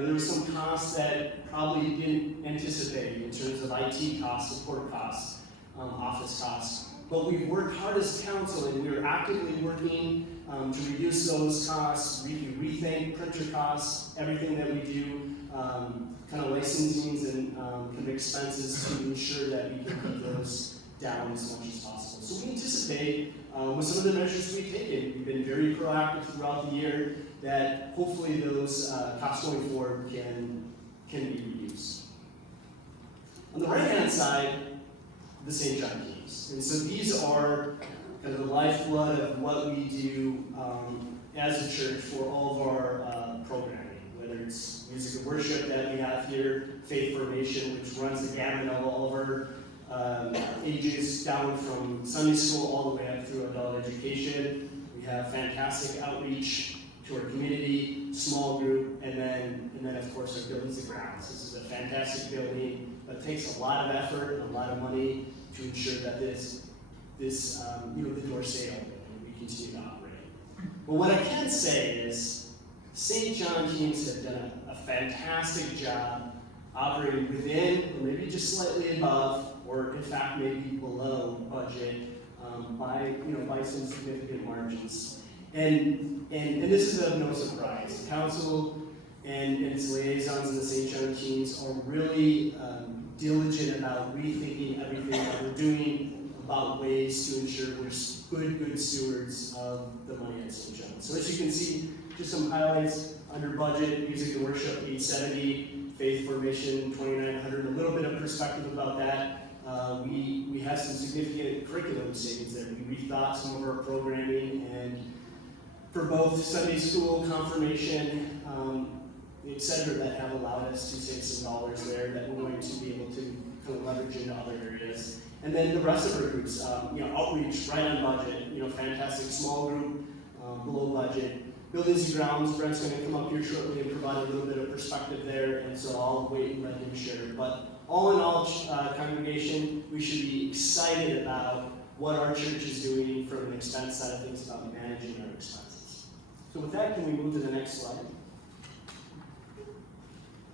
there were some costs that probably you didn't anticipate in terms of IT costs, support costs, office costs. But we've worked hard as council, and we're actively working to reduce those costs, rethink printer costs, everything that we do, kind of licensings and kind of expenses to ensure that we can keep those down as much as possible. So we anticipate, with some of the measures we've taken, we've been very proactive throughout the year, that hopefully those costs going forward can be reduced. On the right-hand side, the St. John teams. And so these are kind of the lifeblood of what we do as a church for all of our programming, whether it's music and worship that we have here, faith formation, which runs the gamut of all of our ages, down from Sunday school all the way up through adult education. We have fantastic outreach to our community, small group, and then of course our buildings and grounds. This is a fantastic building, but it takes a lot of effort and a lot of money to ensure that the doors stay open and we continue to operate. But what I can say is St. John teams have done a fantastic job operating within, or maybe just slightly above, or in fact maybe below budget by some significant margins. And this is of no surprise. The council and its liaisons in the St. John teams are really diligent about rethinking everything that we're doing, about ways to ensure we're good stewards of the money at St. John. So as you can see, just some highlights under budget: music and worship 870, faith formation 2900. A little bit of perspective about that. We have some significant curriculum savings there. We rethought some of our programming, and for both Sunday school, confirmation, etc., that have allowed us to save some dollars there that we're going to be able to kind of leverage into other areas. And then the rest of our groups, outreach right on budget, fantastic small group, below budget. Buildings and grounds, Brent's going to come up here shortly and provide a little bit of perspective there, and so I'll wait and let him share. But all in all, congregation, we should be excited about what our church is doing from an expense side of things, about managing our expenses. So with that, can we move to the next slide?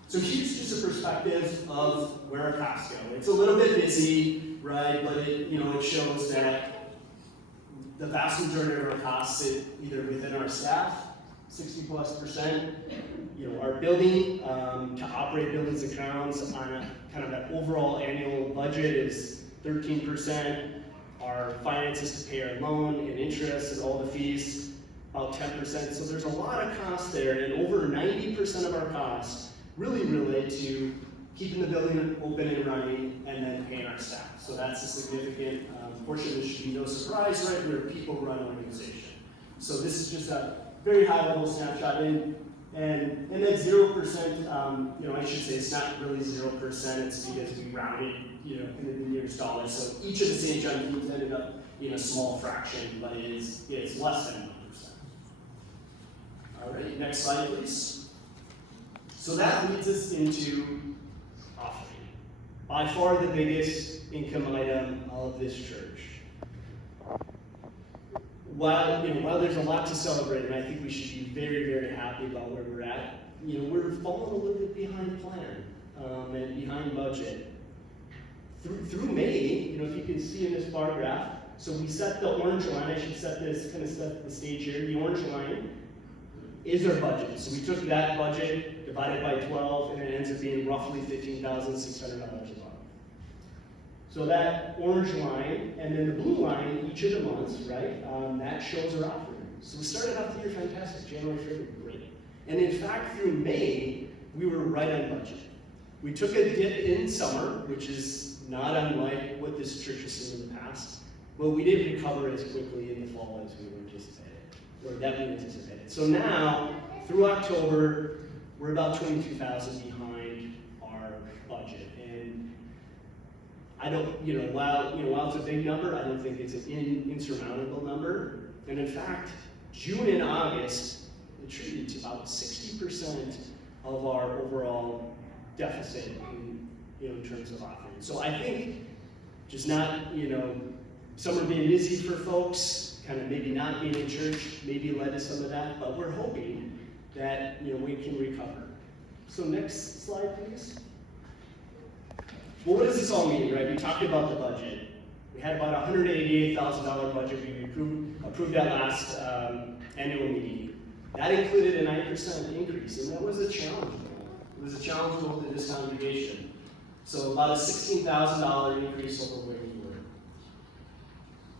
So here's just a perspective of where our costs go. It's a little bit busy, right? But it shows that the vast majority of our costs sit either within our staff, 60+%. Our building, to operate buildings and grounds on a kind of that overall annual budget is 13%. Our finances to pay our loan and interest and all the fees, about 10%. So there's a lot of costs there, and over 90% of our costs really relate to keeping the building open and running and then paying our staff. So that's a significant portion. This should be no surprise, right? We're a people-run organization. So this is just a very high-level snapshot. And then 0%, I should say it's not really 0%. It's because we rounded, in the nearest dollars. So each of the St. John teams ended up in a small fraction, but it's less than 1%. All right, next slide, please. So that leads us into offering. By far the biggest income item of this church. While there's a lot to celebrate, and I think we should be very, very happy about where we're at, we're falling a little bit behind plan and behind budget. Through May, if you can see in this bar graph, so we set the orange line. I should set the stage here. The orange line is our budget. So we took that budget, divided by 12, and it ends up being roughly $15,600 a month. So that orange line, and then the blue line, each of the months, right, that shows our offering. So we started off the year fantastic, January, February, great. And in fact, through May, we were right on budget. We took a dip in summer, which is not unlike what this church has seen in the past, but we didn't recover as quickly in the fall as we were anticipated, or that we anticipated. So now, through October, we're about $22,000 behind our budget. And I don't, while it's a big number, I don't think it's an insurmountable number. And in fact, June and August attributed to about 60% of our overall deficit in terms of offering. So I think just not, summer being busy for folks, kind of maybe not being in church, maybe led to some of that, but we're hoping that, we can recover. So next slide, please. Well, what does this all mean, right? We talked about the budget. We had about a $188,000 budget we approved at last annual meeting. That included a 9% increase, and that was a challenge goal. It was a challenge goal to this congregation. So about a $16,000 increase over where we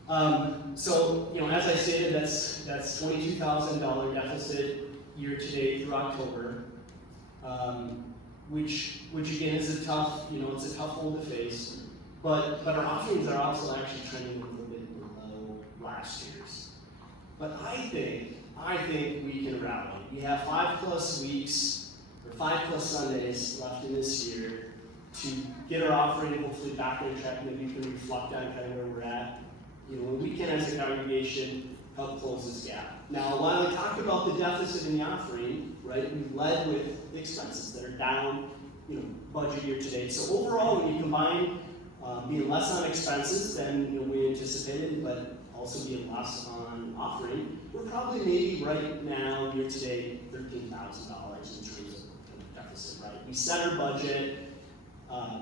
were. So, as I stated, that's $22,000 deficit year to date through October, which again is a tough, it's a tough hole to face. But our offerings are also actually trending a little bit below last year's. But I think we can rally. We have 5+ weeks or 5+ Sundays left in this year to get our offering hopefully back on track. Maybe we can reflect on kind of where we're at. We can, as a congregation, help close this gap. Now, while I talked about the deficit in the offering, right, we led with expenses that are down, budget year to date. So overall, when you combine being less on expenses than we anticipated, but also being less on offering, we're probably maybe right now year to date $13,000 in terms of deficit. Right, we set our budget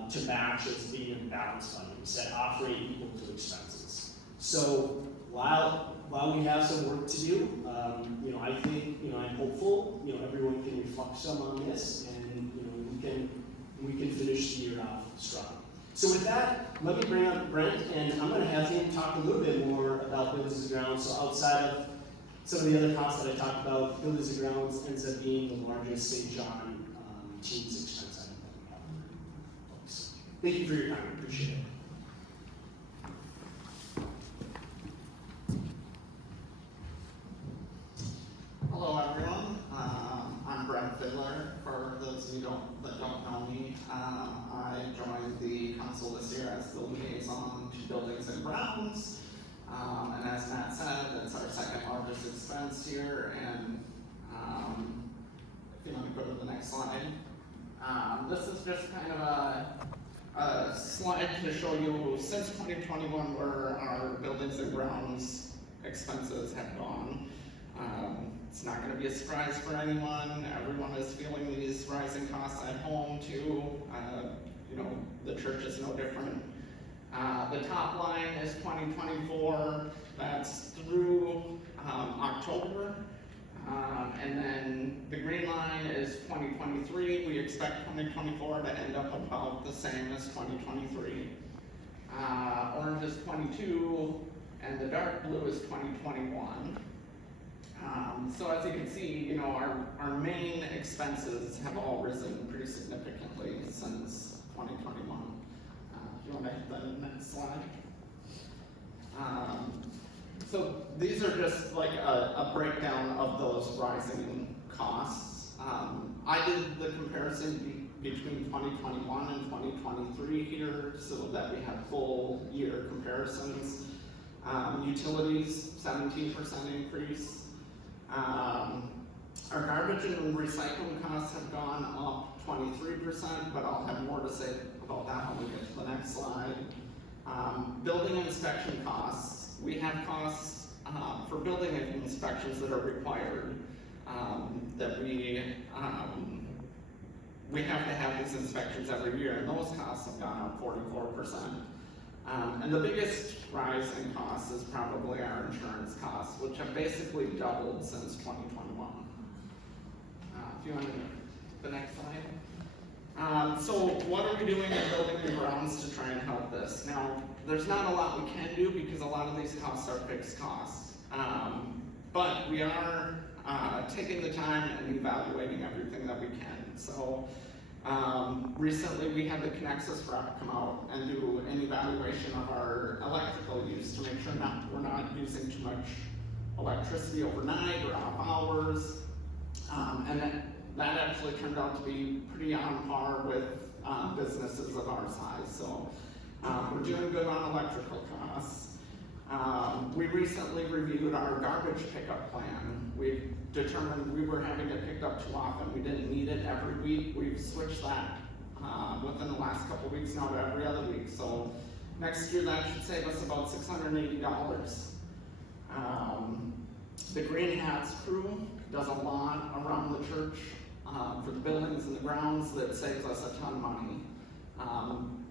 to match as being a balanced budget. We set offering equal to expenses. So while we have some work to do, I think I'm hopeful everyone can reflect some on this, and we can finish the year off strong. So with that, let me bring up Brent, and I'm going to have him talk a little bit more about Buildings and Grounds. So outside of some of the other costs that I talked about, Buildings and Grounds ends up being the largest St. John team's expense item that we have. Thank you for your time. I appreciate it. Hello, everyone. I'm Brent Fiddler. For those of you that don't know me, I joined the council this year as the liaison to Buildings and Grounds. And as Matt said, it's our second largest expense here. And if you want to go to the next slide, this is just kind of a slide to show you since 2021 where our Buildings and Grounds expenses have gone. It's not going to be a surprise for anyone. Everyone is feeling these rising costs at home too. The church is no different. The top line is 2024. That's through October. And then the green line is 2023. We expect 2024 to end up about the same as 2023. Orange is 22, and the dark blue is 2021. So as you can see, our main expenses have all risen pretty significantly since 2021. If you want to hit the next slide. So these are just like a breakdown of those rising costs. I did the comparison between 2021 and 2023 here so that we have full year comparisons. Utilities, 17% increase. Our garbage and recycling costs have gone up 23%, but I'll have more to say about that when we get to the next slide. Building inspection costs. We have costs for building inspections that are required, that we have to have these inspections every year, and those costs have gone up 44%. And the biggest rise in costs is probably our insurance costs, which have basically doubled since 2021. If you want to go to the next slide. So what are we doing in Building and Grounds to try and help this? Now, there's not a lot we can do because a lot of these costs are fixed costs. But we are taking the time and evaluating everything that we can. So recently we had the Connexus rep come out and do an evaluation of our electrical use to make sure we're not using too much electricity overnight or off hours. And that actually turned out to be pretty on par with businesses of our size. So we're doing good on electrical costs. We recently reviewed our garbage pickup plan. We determined we were having it picked up too often. We didn't need it every week. We've switched that within the last couple of weeks now to every other week. So next year that should save us about $680. The Green Hats crew does a lot around the church for the buildings and the grounds that saves us a ton of money.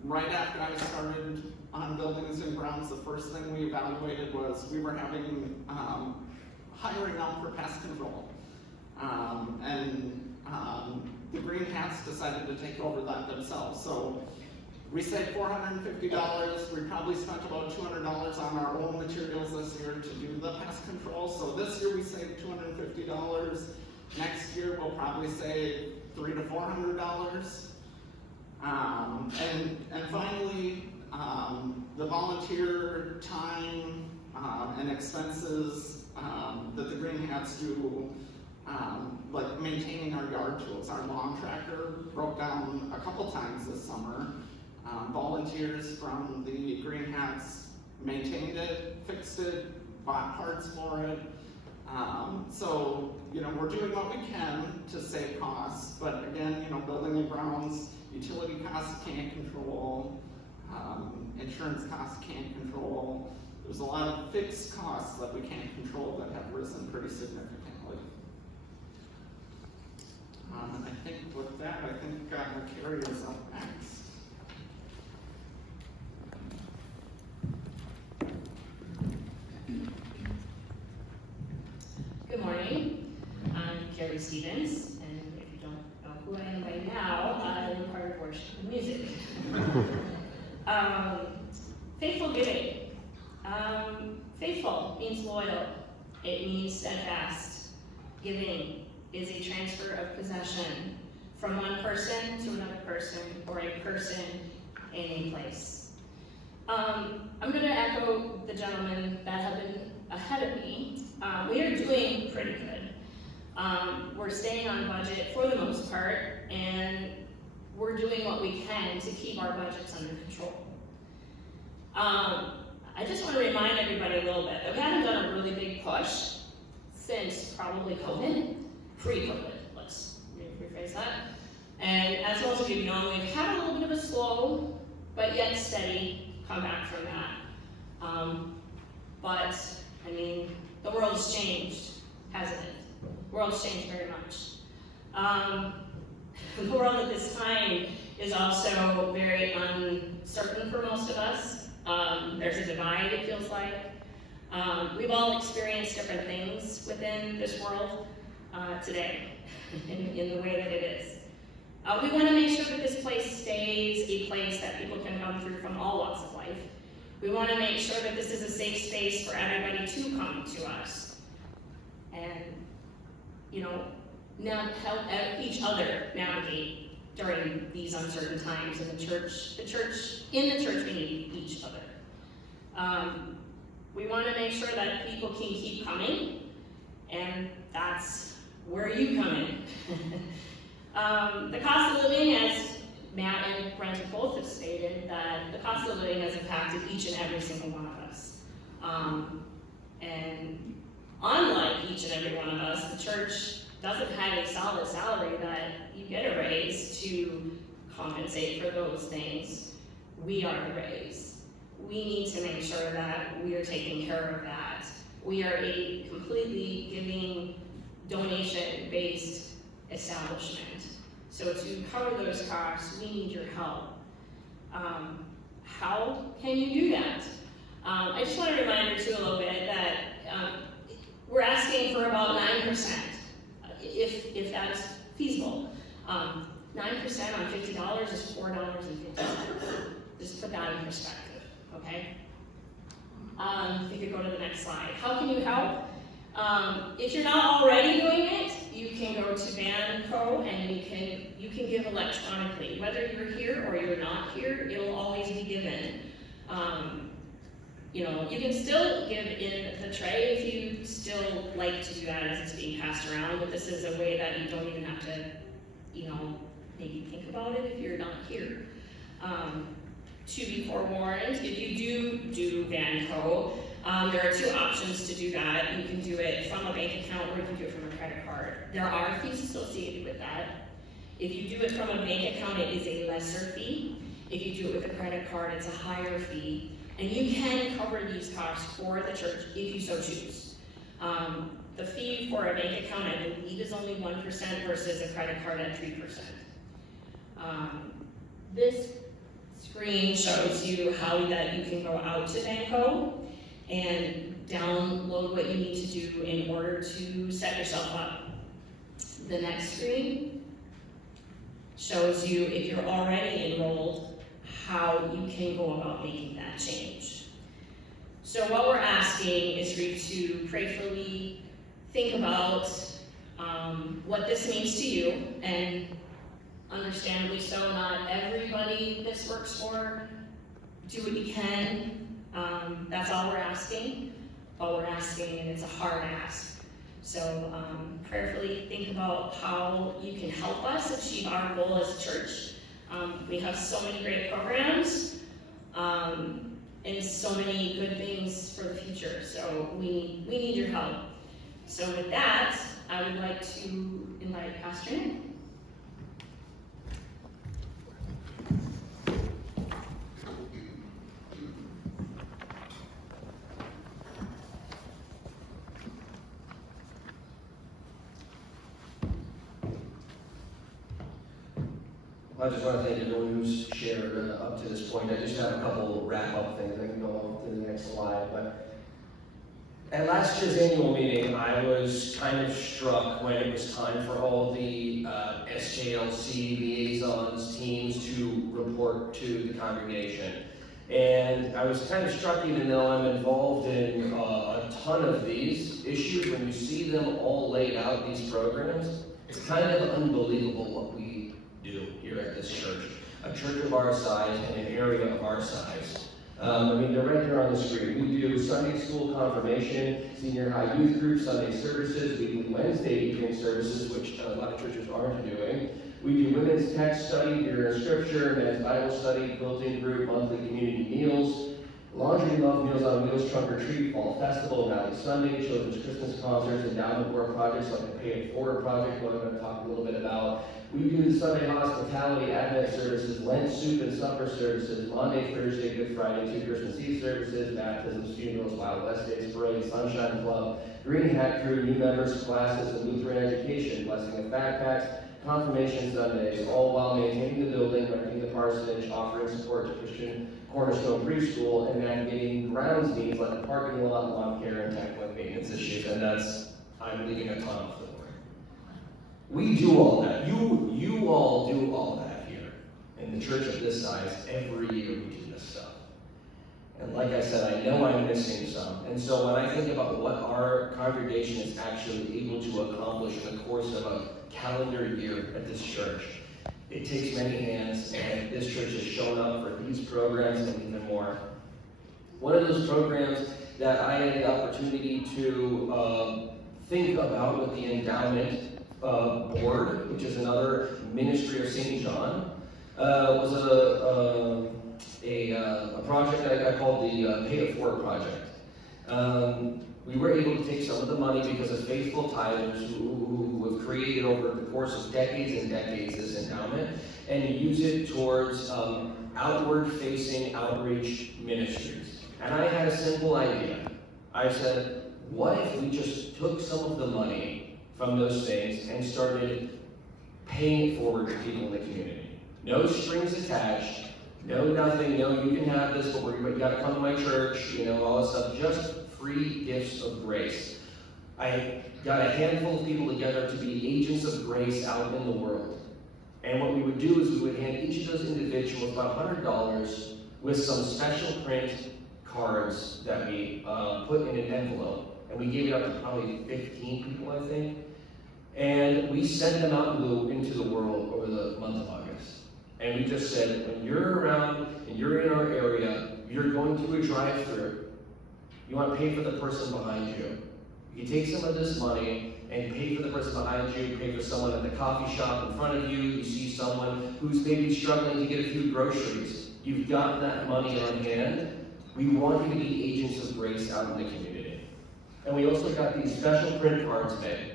Right after I started on buildings and grounds, the first thing we evaluated was we were having hiring out for pest control. The Green Hats decided to take over that themselves. So we saved $450. We probably spent about $200 on our own materials this year to do the pest control. So this year we saved $250. Next year we'll probably save $300 to $400. And finally, the volunteer time and expenses that the Green Hats do, like maintaining our yard tools. Our lawn tractor broke down a couple times this summer. Volunteers from the Green Hats maintained it, fixed it, bought parts for it. So, we're doing what we can to save costs, but again, building and grounds, utility costs can't control, insurance costs can't control. There's a lot of fixed costs that we can't control that have risen pretty significantly. I think with that, Carrie is up next. Good morning, I'm Carrie Stevens, and if you don't know who I am by now, I'm part of worship and music. Faithful giving. Faithful means loyal. It means steadfast. Giving is a transfer of possession from one person to another person, or a person in a place. I'm going to echo the gentlemen that have been ahead of me. We are doing pretty good. We're staying on budget for the most part, and we're doing what we can to keep our budgets under control. I just want to remind everybody a little bit that we haven't done a really big push since probably COVID, pre-COVID, let's rephrase that. And as most of you know, we've had a little bit of a slow, but yet steady comeback from that. But, the world's changed, hasn't it? The world's changed very much. The world at this time is also very uncertain for most of us. There's a divide, it feels like. We've all experienced different things within this world today, in the way that it is. We want to make sure that this place stays a place that people can come through from all walks of life. We want to make sure that this is a safe space for everybody to come to us and, now help each other navigate during these uncertain times in the church. In the church, we need each other. We want to make sure that people can keep coming, and that's where you come in. The cost of living, as Matt and Brent both have stated, that the cost of living has impacted each and every single one of us. And unlike each and every one of us, the church doesn't have a solid salary that you get a raise to compensate for those things. We are the raise. We need to make sure that we are taking care of that. We are a completely giving, donation-based establishment. So to cover those costs, we need your help. How can you do that? I just want to remind you too a little bit that we're asking for about 9%, if that is feasible. 9% on $50 is $4.50. Just put that in perspective, okay? If you could go to the next slide. How can you help? If you're not already doing it, you can go to Van&Co and you can give electronically. Whether you're here or you're not here, it'll always be given. You can still give in the tray if you still like to do that as it's being passed around, but this is a way that you don't even have to, maybe think about it if you're not here. To be forewarned, if you do Van&Co, there are two options to do that. You can do it from a bank account or you can do it from a credit card. There are fees associated with that. If you do it from a bank account, it is a lesser fee. If you do it with a credit card, it's a higher fee. And you can cover these costs for the church if you so choose. The fee for a bank account, I believe, is only 1% versus a credit card at 3%. This screen shows you how that you can go out to Banco and download what you need to do in order to set yourself up. The next screen shows you, if you're already enrolled, how you can go about making that change. So what we're asking is for you to prayerfully think about what this means to you, and understandably so, not everybody this works for. Do what you can. That's all we're asking, but we're asking, and it's a hard ask. So prayerfully think about how you can help us achieve our goal as a church. We have so many great programs and so many good things for the future. So we need your help. So with that, I would like to invite Pastor Nick. I just want to thank everyone who's shared up to this point. I just have a couple wrap-up things. I can go on to the next slide. But at last year's annual meeting, I was kind of struck when it was time for all the SJLC liaisons, teams to report to the congregation. And I was kind of struck, even though I'm involved in a ton of these issues, when you see them all laid out, these programs, it's kind of unbelievable what we do here at this church. A church of our size and an area of our size. I mean, they're right there on the screen. We do Sunday school confirmation, senior high youth group, Sunday services, weekly Wednesday evening services, which a lot of churches aren't doing. We do women's text study, year in scripture, men's Bible study, built-in group, monthly community meals, laundry, love, meals on wheels, trunk or treat, fall festival, rally Sunday, children's Christmas concerts, endowment work projects like the Pay It Forward project, what I'm going to talk a little bit about. We do the Sunday hospitality, Advent services, Lent soup and supper services, Monday, Thursday, Good Friday, 2 Christmas Eve services, baptisms, funerals, Wild West Days, parade, Sunshine Club, Green Hat Crew, new members, classes, and Lutheran education, blessing of backpacks, confirmation Sundays, all while maintaining the building, renting the parsonage, offering support to Christian Cornerstone Preschool, and navigating grounds needs like the parking lot, lawn care, and tech maintenance issues. And I'm leaving a ton off the board. We do all that. You all do all that here. In the church of this size, every year we do this stuff. And like I said, I know I'm missing some. And so when I think about what our congregation is actually able to accomplish in the course of a calendar year at this church, it takes many hands, and this church has shown up for these programs and even more. One of those programs that I had the opportunity to think about with the endowment board, which is another ministry of St. John, was a project I called the Pay It Forward project. We were able to take some of the money because of faithful tithers who have created over the course of decades and decades this endowment, and use it towards outward-facing outreach ministries. And I had a simple idea. I said, what if we just took some of the money from those things and started paying it forward to people in the community? No strings attached, no nothing, no you can have this, but you gotta come to my church, all this stuff, just free gifts of grace. I got a handful of people together to be agents of grace out in the world. And what we would do is we would hand each of those individuals about $100 with some special print cards that we put in an envelope. And we gave it out to probably 15 people, I think. And we sent them out into the world over the month of August. And we just said, when you're around and you're in our area, you're going to a drive-thru. You want to pay for the person behind you. You take some of this money and pay for the person behind you, pay for someone at the coffee shop in front of you, you see someone who's maybe struggling to get a few groceries. You've got that money on hand. We want you to be agents of grace out in the community. And we also got these special print cards made.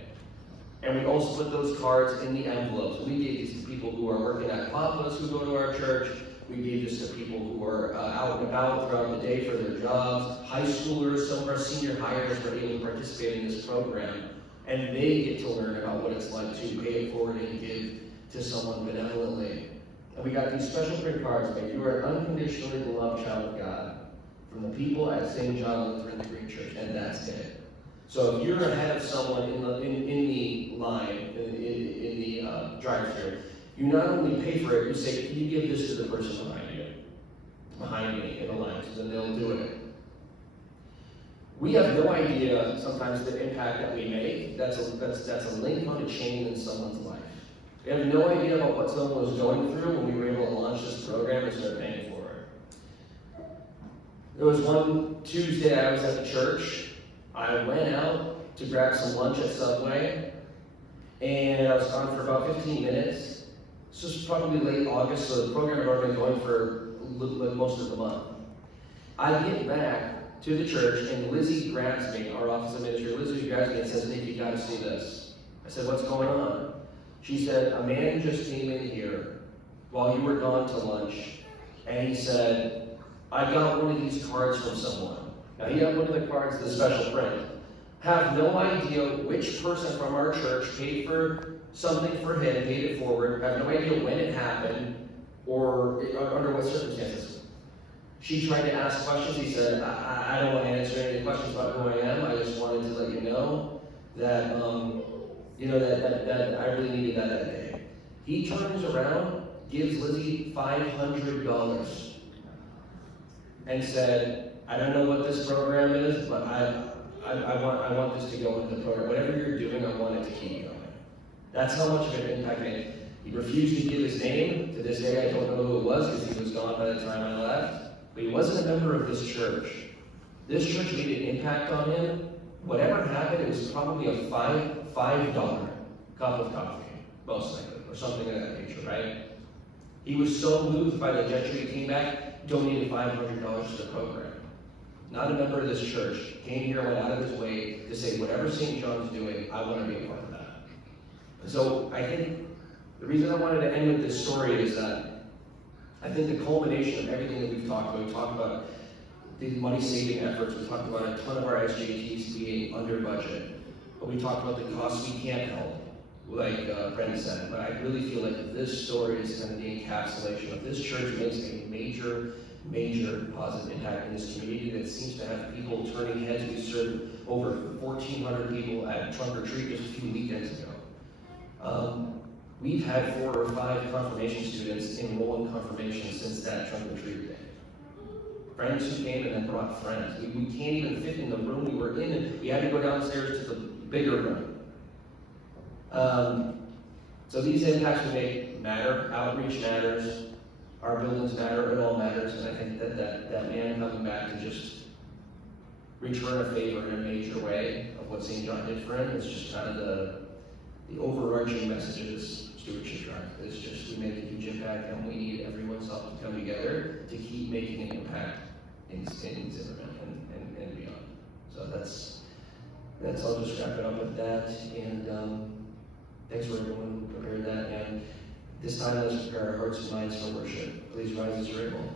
And we also put those cards in the envelopes. We gave these to people who are working at Papa's who go to our church. We gave this to people who are out and about throughout the day for their jobs. High schoolers, some of our senior hires were able to participate in this program. and they get to learn about what it's like to pay it forward and give to someone benevolently. And we got these special print cards, like, you are an unconditionally beloved child of God from the people at St. John Lutheran the Greek Church, and that's it. So if you're ahead of someone in the line, in the drive-thru, you not only pay for it, you say, can you give this to the person behind me in the line, so then they'll do it. We have no idea sometimes the impact that we make. That's a link on a chain in someone's life. We have no idea about what someone was going through when we were able to launch this program and start paying for it. There was one Tuesday I was at the church. I went out to grab some lunch at Subway, and I was gone for about 15 minutes. This was probably late August, so the program had already been going for most of the month. I get back to the church, and Lizzie grabs me, our office administrator. Lizzie grabs me and says, Nick, you gotta see this. I said, what's going on? She said, a man just came in here while you were gone to lunch, and he said, I got one of these cards from someone. Now, he got one of the cards, the special print. Have no idea which person from our church paid for something for him, paid it forward, have no idea when it happened, or under what circumstances. She tried to ask questions. He said, I don't want to answer any questions about who I am. I just wanted to let you know that, that I really needed that day. He turns around, gives Lizzie $500, and said, I don't know what this program is, but I want this to go into the program. Whatever you're doing, I want it to keep going. That's how much of an impact it made. He refused to give his name. To this day, I don't know who it was because he was gone by the time I left. But he wasn't a member of this church. This church made an impact on him. Whatever happened, it was probably a $5 cup of coffee, most likely, or something of that nature, right? He was so moved by the gesture, he came back, donated $500 to the program. Not a member of this church, came here, went out of his way to say, whatever St. John's doing, I want to be a part of that. And so I think the reason I wanted to end with this story is that I think the culmination of everything that we've talked about these money-saving efforts, we talked about a ton of our SJTs being under budget, but we talked about the costs we can't help, like Brent said. But I really feel like this story is kind of the encapsulation of this church makes a major positive impact in this community that seems to have people turning heads. We served over 1,400 people at Trunk or Treat just a few weekends ago. We've had 4 or 5 confirmation students enroll in confirmation since that Trunk or Treat day. Friends who came and then brought friends. We can't even fit in the room we were in, and we had to go downstairs to the bigger room. So these impacts we make matter. Outreach matters. Our buildings matter. It all matters. And I think that man coming back to just return a favor in a major way of what St. John did for him is just kind of the overarching message of this stewardship drive. It's just we make a huge impact, and we need everyone's help to come together to keep making an impact in Zimmerman and beyond. So that's I'll just wrap it up with that. And thanks for everyone who prepared that. And this time, let's prepare our hearts and minds for worship. Please rise as you're able.